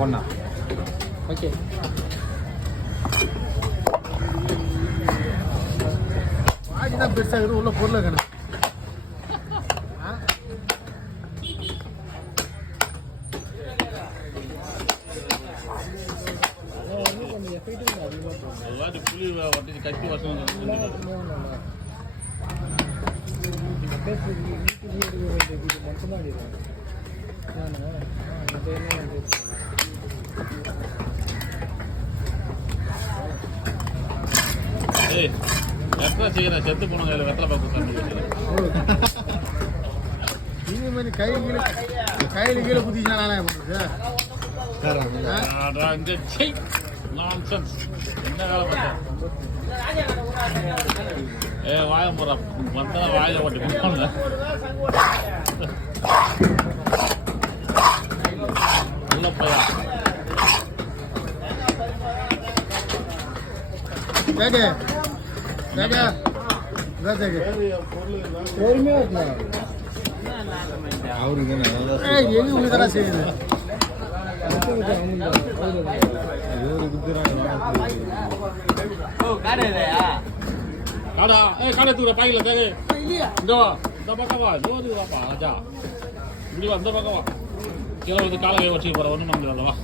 பொண்ணா ஓகே வாங்கிதான் பெருசாக இருக்குது உள்ள பொருள் இருக்கணும் புளி வட்டி கட்டி வருஷம் ஏய் எத்தனை செய்கிறேன் செத்து போனவங்க கையில் வெத்தலை பார்க்க இனிமேல் கையில் கீழே குதிச்சானா பண்ணுறது நான்சென்ஸ் என்ன வேலை பார்த்தேன் வாய முறை வந்தா வாயில ஓட்டி போன நல்ல பையன் அவருக்கு எங்க உங்களுக்கு செய்யுது காடா காடை தூர பாய்க்கல தேவை இந்த பக்கம் வா ஜோதி வாப்பா ராஜா இப்படி வா இந்த பக்கம் வா கீழே வந்து காலை வச்சுக்க போற ஒன்றும் நம்பி வா